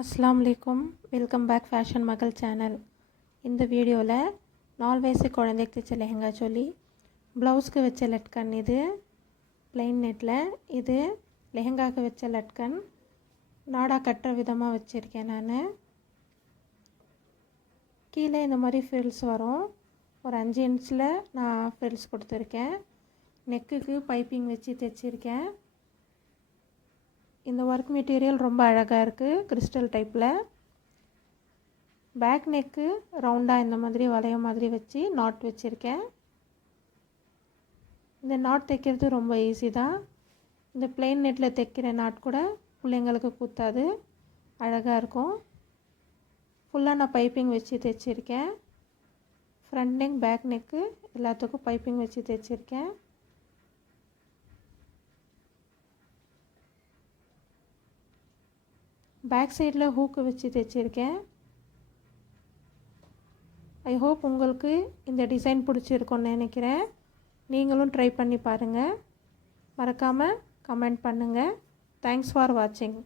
அஸ்ஸலாமு அலைக்கும். Welcome back fashion மகள் சேனல். இந்த வீடியோவில் 4 வயசு குழந்தைக்கு தைச்ச லெஹங்கா சொல்லி ப்ளவுஸ்க்கு வச்ச லட்கன். இது பிளைன் நெட்டில். இது லெஹங்காவுக்கு வச்ச லட்கன். நாடா கட்டுற விதமாக வச்சுருக்கேன் நான். கீழே இந்த மாதிரி ஃப்ரில்ஸ் வரும். ஒரு 5 இன்ச்சில் நான் ஃப்ரில்ஸ் கொடுத்துருக்கேன். நெக்குக்கு பைப்பிங் வச்சு தைச்சிருக்கேன். இந்த ஒர்க் மெட்டீரியல் ரொம்ப அழகாக இருக்குது, கிறிஸ்டல் டைப்பில். பேக் நெக்கு ரவுண்டாக இந்த மாதிரி வளைய மாதிரி வச்சு நாட் வச்சுருக்கேன். இந்த நாட் தைக்கிறது ரொம்ப ஈஸி தான். இந்த பிளெயின் நெட்டில் தைக்கிற நாட் கூட பிள்ளைங்களுக்கு குத்தாது, அழகாக இருக்கும். ஃபுல்லாக நான் பைப்பிங் வச்சு தைச்சிருக்கேன். ஃப்ரண்ட் நெக் பேக் நெக்கு எல்லாத்துக்கும் பைப்பிங் வச்சு தைச்சிருக்கேன். பேக் சைடில் ஹூக்கு வச்சு தைச்சிருக்கேன். ஐ ஹோப் உங்களுக்கு இந்த டிசைன் பிடிச்சிருக்குன்னு நினைக்கிறேன். நீங்களும் ட்ரை பண்ணி பாருங்கள். மறக்காமல் கமெண்ட் பண்ணுங்கள். தேங்க்ஸ் ஃபார் வாட்சிங்.